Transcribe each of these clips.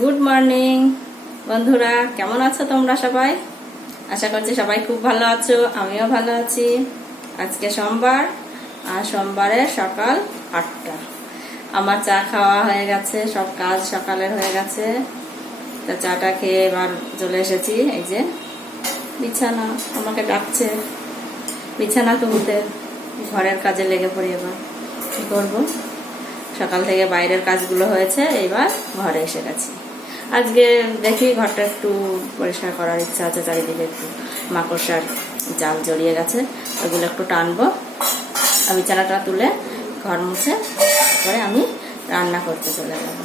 Good morning বন্ধুরা, কেমন আছো তোমরা সবাই? আশা করছি সবাই খুব ভালো আছো, আমিও ভালো আছি। আজকে সোমবার, আর সোমবারের সকাল 8টা। আমার চা খাওয়া হয়ে গেছে, সব কাজ সকালের হয়ে গেছে। তা চাটা খেয়ে এবার চলে এসেছি। এই যে বিছানা আমাকে ডাকছে বিছানা তুলতে, ঘরের কাজে লেগে পড়ি। এবার কি করবো, সকাল থেকে বাইরের কাজগুলো হয়েছে, এবার ঘরে এসে গেছি। আজকে দেখি ঘরটা একটু পরিষ্কার করার ইচ্ছা আছে, চারিদিকে একটু মাকড়সার জাল জড়িয়ে গেছে, ওগুলো একটু টানবো। বিছানাটা তুলে ঘর মুছে তারপরে আমি রান্না করতে চলে যাব।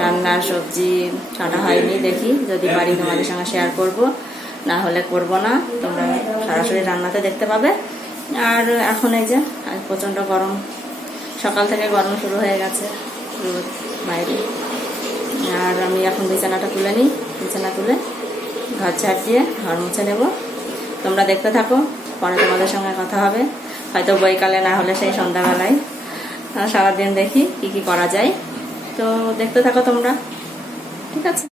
রান্নার সবজি কাটা হয়নি, দেখি যদি পারি তোমাদের সঙ্গে শেয়ার করব, না হলে করব না। তোমরা সরাসরি রান্নাতে দেখতে পাবে। আর এখন এই যে প্রচণ্ড গরম, সকাল থেকে গরম শুরু হয়ে গেছে রোদ বাইরে। আর আমি এখন বিছানাটা তুলে নিই, বিছানা তুলে ঘর ঝাড় দিয়ে ঘর মুছে নেব। তোমরা দেখতে থাকো, পরে তোমাদের সঙ্গে কথা হবে, হয়তো বৈকালে, না হলে সেই সন্ধ্যাবেলায়। সারাদিন দেখি কি কি করা যায়, তো দেখতে থাকো তোমরা, ঠিক আছে?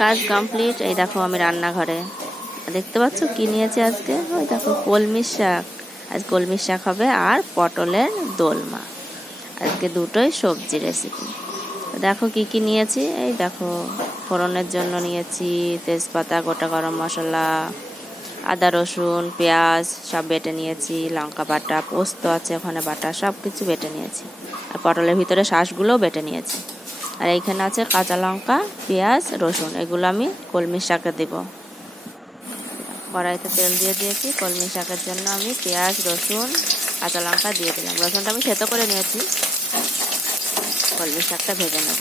কাজ কমপ্লিট। এই দেখো আমি রান্নাঘরে, দেখতে পাচ্ছ কি নিয়েছি আজকে? ওই দেখো কলমি শাক। আজ কলমি শাক হবে আর পটলের দোলমা। আজকে দুটোই সবজি রেসিপি। দেখো কি কি নিয়েছি। এই দেখো ফোড়নের জন্য নিয়েছি তেজপাতা, গোটা গরম মশলা, আদা রসুন পেঁয়াজ সব বেটে নিয়েছি, লঙ্কা বাটা, পোস্ত আছে ওখানে বাটা, সব কিছু বেটে নিয়েছি। আর পটলের ভিতরে শাঁসগুলোও বেটে নিয়েছি। আর এইখানে আছে কাঁচা লঙ্কা, পেঁয়াজ, রসুন, এগুলো আমি কলমি শাকে দেব। কড়াইতে তেল দিয়ে দিয়েছি। কলমি শাকের জন্য আমি পেঁয়াজ, রসুন, কাঁচা লঙ্কা দিয়ে দিলাম। রসুনটা আমি থেতো করে নিয়েছি। কলমি শাকটা ভেজে নেব।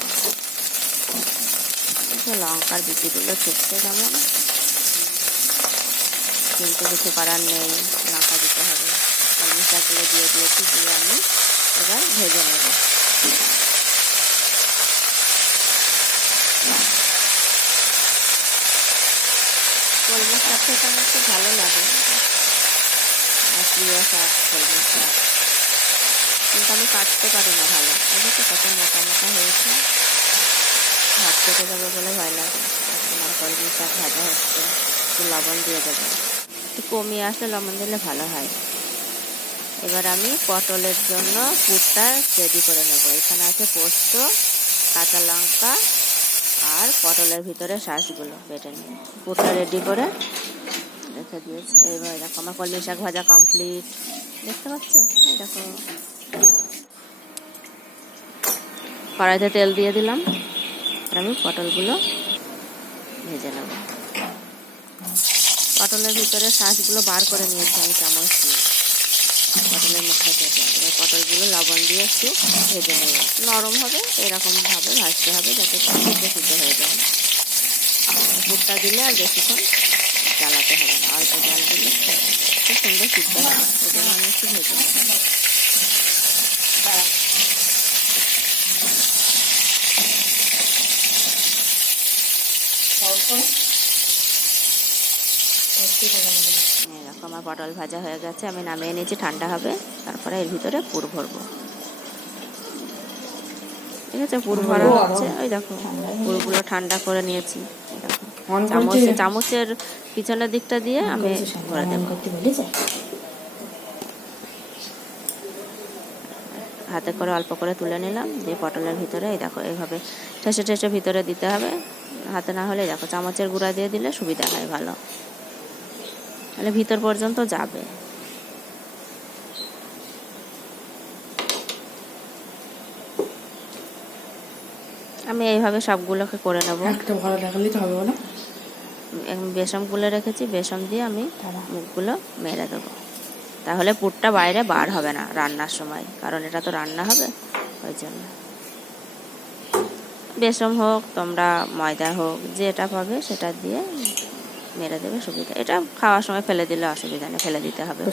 লঙ্কার বিচিগুলো ছুটছে কেমন, কিন্তু কিছু করার নেই, লঙ্কা দিতে হবে। কলমি শাকগুলো দিয়ে দিয়েছি, দিয়ে আমি এবার ভেজে নেব। কলমি শাক খেতে আমার খুব ভালো লাগে, আর প্রিয় শাক কলমি শাক, কিন্তু আমি কাটতে পারি না ভালো। দেখো কত মোটা মোটা হয়েছে, হাত কেটে যাবে বলে ভয় লাগে। আমার কলমি শাক ভাজা হচ্ছে, একটু লবণ দিয়ে দেবো, একটু কমিয়ে আসলে লবণ দিলে ভালো হয়। এবার আমি পটলের জন্য পুরটা রেডি করে নেব। এখানে আছে পোস্ত, কাঁচা লঙ্কা আর পটলের ভিতরে শাঁসগুলো বেটে নিয়ে পুরটা রেডি করে রেখে দিয়েছি। এবার দেখো আমার কলমি শাক ভাজা কমপ্লিট, দেখতে পাচ্ছ? এই দেখো কড়াইতে তেল দিয়ে দিলাম, আর আমি পটলগুলো ভেজে নেব। পটলের ভিতরে শাঁসগুলো বার করে নিয়েছি আমি চামচ দিয়ে, পটলের মুখটা কেটে। এবার পটলগুলো লবণ দিয়ে একটু ভেজে নেব, নরম হবে এরকমভাবে ভাজতে হবে যাতে সিদ্ধ হয়ে যায়। পুরটা দিলে আর বেশিক্ষণ জ্বালাতে হবে না, অল্প জল দিলে খুব সুন্দর সিদ্ধ হবে। এই জন্য আমি একটু ভেজে নেব। এরকম আমার পটল ভাজা হয়ে গেছে, আমি নামিয়ে নিয়েছি, ঠান্ডা হবে, তারপরে এর ভিতরে পুর ভরবো। ঠিক আছে, পুর ভরা হচ্ছে। ওই দেখো পুরগুলো ঠান্ডা করে নিয়েছি। চামচের পিছনের দিকটা দিয়ে আমি ভরে দেবো। হাতে করে অল্প করে তুলে নিলাম, দিয়ে পটলের ভিতরে এই দেখো এইভাবে ঠেসে ঠেসে ভিতরে দিতে হবে। হাতে না হলে দেখো চামচের গুঁড়া দিয়ে দিলে সুবিধা হয় ভালো, তাহলে ভিতর পর্যন্ত যাবে। আমি এইভাবে সবগুলোকে করে নেব। একটা ভালো দেখালে তো হবে না। বেসন গুলে রেখেছি, বেসন দিয়ে আমি মুখগুলো মেরে দেবো, তাহলে পুরটা বাইরে বার হবে না রান্নার সময়, কারণ এটা তো রান্না হবে। ওই জন্য বেসন হোক তোমরা ময়দা হোক যেটা পাবে সেটা দিয়ে মেরে দেবে, সুবিধা। এটা খাওয়ার সময় ফেলে দিলে অসুবিধা নেই, ফেলে দিতে হবে,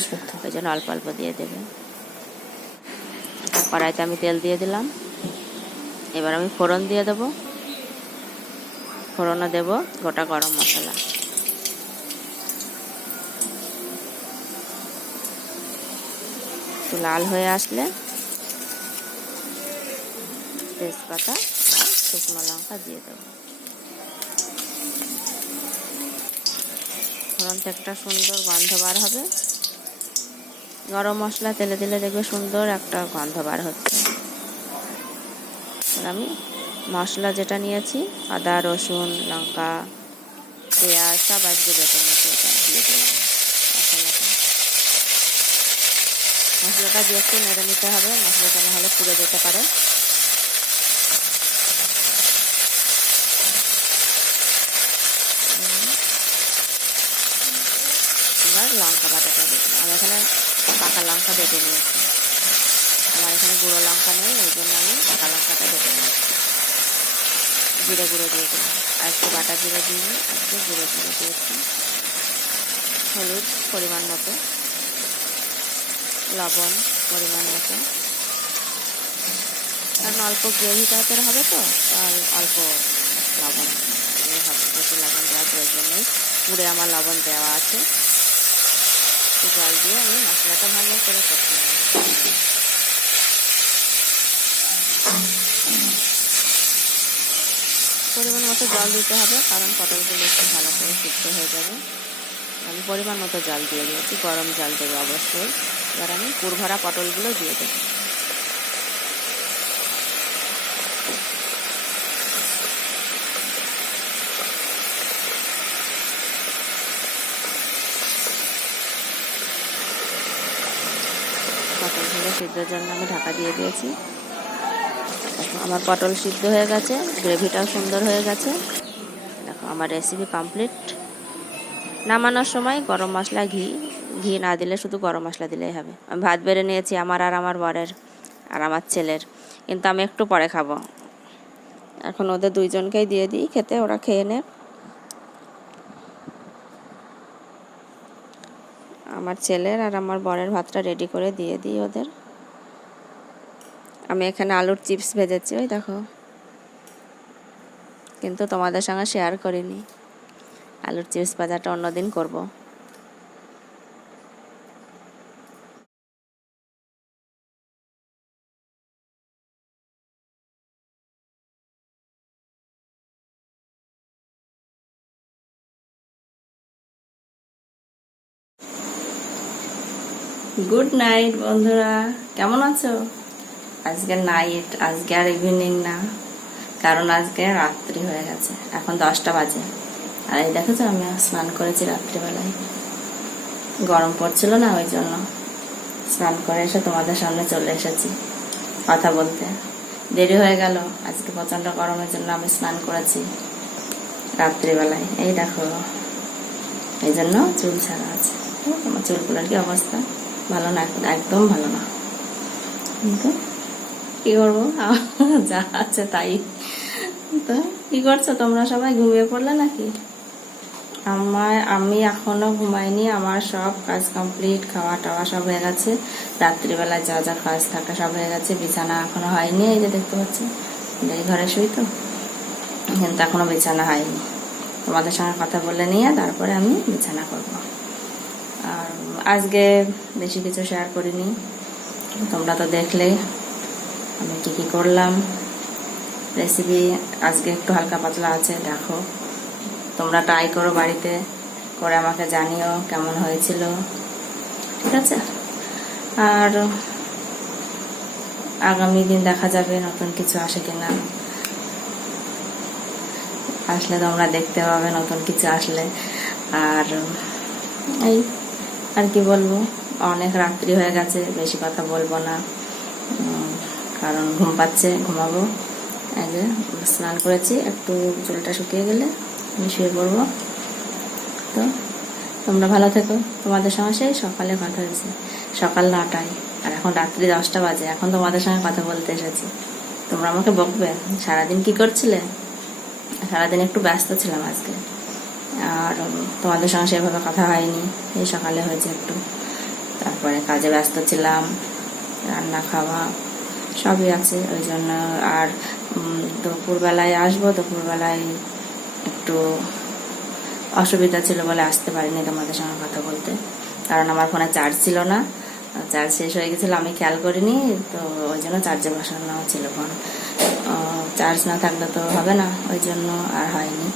ওই জন্য অল্প অল্প দিয়ে দেবে। কড়াইতে আমি তেল দিয়ে দিলাম, এবার আমি ফোড়ন দিয়ে দেবো। ফোড়নে দেব গোটা গরম মশলা, একটু লাল হয়ে আসলে তেজপাতা আর শুকনো লঙ্কা দিয়ে দেবো। ফোড়ন থেকে একটা সুন্দর গন্ধ বার হবে। গরম মশলা তেলে দিলে দেখবে সুন্দর একটা গন্ধ বার হচ্ছে। আমি মশলা যেটা নিয়েছি আদা রসুন লঙ্কা পেঁয়াজ সব আজকে বেটে নিয়েছি, এটা দিয়ে দিলাম মশলাটা দিয়ে একটু নেড়ে নিতে হবে, মশলাটা না হলে পুড়ে যেতে পারে। এবার লঙ্কা বাটাটা দিয়ে দিলাম। আমি এখানে পাকা লঙ্কা বেটে নিয়েছি, আমার এখানে গুঁড়ো লঙ্কা নেই, ওই জন্য আমি পাকা লঙ্কাটা বেটে নিয়েছি। জিরে গুঁড়ো দিয়ে দিলাম, আর একটু বাটা জিরে দিয়ে একটু গুঁড়ো জিরে দিয়েছি। হলুদ পরিমাণ মতো, লবণ পরিমাণ মতো, কারণ অল্প গ্রেভি টাইপের হবে তো অল্প লবণ হবে, বেশি লবণ দেওয়ার প্রয়োজন নেই। পুরে আমার লবণ দেওয়া আছে। জল দিয়ে আমি মশলাটা ভালো করে কষিয়ে নেব। পরিমাণ মতো জল দিতে হবে, কারণ পটলগুলো একটু ভালো করে সিদ্ধ হয়ে যাবে। আমি পরিমাণ মতো জল দিয়ে দিয়েছি, গরম জল দেবো অবশ্যই। এবার আমি পুরভরা পটলগুলো দিয়ে দেবো। পটলগুলো সিদ্ধর জন্য আমি ঢাকা দিয়ে দিয়েছি। আমার পটল সিদ্ধ হয়ে গেছে, গ্রেভিটাও সুন্দর হয়ে গেছে। দেখো আমার রেসিপি কমপ্লিট। নামানোর সময় গরম মশলা, ঘি না দিলে শুধু গরম মশলা দিলেই হবে। আমি ভাত বেড়ে নিয়েছি আমার আর আমার বরের আর আমার ছেলের, কিন্তু আমি একটু পরে খাবো। এখন ওদের দুইজনকেই দিয়ে দিই খেতে, ওরা খেয়ে নে। আমার ছেলের আর আমার বরের ভাতটা রেডি করে দিয়ে দিই ওদের। আমি এখানে আলুর চিপস ভেজেছি, ওই দেখো, কিন্তু তোমাদের সঙ্গে শেয়ার করিনি। আলুর চিপস ভাজাটা অন্যদিন করব। গুড নাইট বন্ধুরা, কেমন আছো? আজকে নাইট, আজকে আর ইভিনিং না, কারণ আজকে রাত্রি হয়ে গেছে। এখন 10টা বাজে। আর এই দেখেছো আমি স্নান করেছি রাত্রিবেলায়, গরম পড়ছিল না, ওই জন্য স্নান করে এসে তোমাদের সামনে চলে এসেছি কথা বলতে। দেরি হয়ে গেল, আজকে প্রচন্ড গরমের জন্য আমি স্নান করেছি রাত্রিবেলায়। এই দেখো, এই জন্য চুল ছাড়া আছে। আমার চুলগুলোর কি অবস্থা, ভালো না, একদম ভালো না। কিন্তু কি করবো, যা আছে তাই। তো কি করছো তোমরা, সবাই ঘুমিয়ে পড়লে নাকি? আমি এখনো ঘুমাইনি, আমার সব কাজ কমপ্লিট, খাওয়া টাওয়া সব হয়ে গেছে। রাত্রিবেলায় যা যা কাজ থাকে সব হয়ে গেছে। বিছানা এখনো হয়নি, এই যে দেখতে পাচ্ছি, এই ঘরে শুই তো, কিন্তু এখনো বিছানা হয়নি। তোমাদের সঙ্গে কথা বলে নিয়ে তারপরে আমি বিছানা করব। আর আজকে বেশি কিছু শেয়ার করিনি, তোমরা তো দেখলে আমি কি করলাম। রেসিপি আজকে একটু হালকা পাতলা আছে, দেখো তোমরা ট্রাই করো বাড়িতে করে, আমাকে জানিও কেমন হয়েছিল, ঠিক আছে? আর আগামী দিন দেখা যাবে নতুন কিছু আসে কিনা। আসলে তোমরা দেখতে পাবে নতুন কিছু আসলে। আর এই আর কি বলবো, অনেক রাত্রি হয়ে গেছে, বেশি কথা বলবো না, কারণ ঘুম পাচ্ছে, ঘুমাবো। এই যে স্নান করেছি, একটু চুলটা শুকিয়ে গেলে আমি শুয়ে পড়বো। তো তোমরা ভালো থেকো। তোমাদের সঙ্গে সেই সকালে কথা হয়েছে, সকাল 9টায়, আর এখন রাত্রি 10টা বাজে। এখন তোমাদের সঙ্গে কথা বলতে এসেছি। তোমরা আমাকে বকবে সারাদিন কি করছিলে। সারাদিন একটু ব্যস্ত ছিলাম আজকে, আর তোমাদের সঙ্গে সেভাবে কথা হয়নি। এই সকালে হয়েছে একটু, তারপরে কাজে ব্যস্ত ছিলাম, রান্না খাওয়া সবই আছে, ওই জন্য। আর দুপুরবেলায় আসবো, দুপুরবেলায় একটু অসুবিধা ছিল বলে আসতে পারিনি তোমাদের সঙ্গে কথা বলতে, কারণ আমার ফোনে চার্জ ছিল না, চার্জ শেষ হয়ে গেছিলো, আমি খেয়াল করিনি, তো ওই জন্য চার্জে বসানো ছিল ফোন। চার্জ না থাকলে তো হবে না, ওই জন্য আর হয়নি।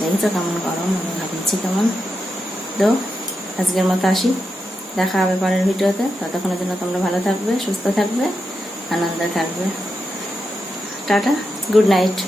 দেখছো কেমন গরম, আমি ভাবছি কেমন। তো আজকের মতো আসি, দেখা হবে পরের ভিডিওতে। ততক্ষণের জন্য তোমরা ভালো থাকবে, সুস্থ থাকবে, আনন্দে থাকবে। Tata, good night.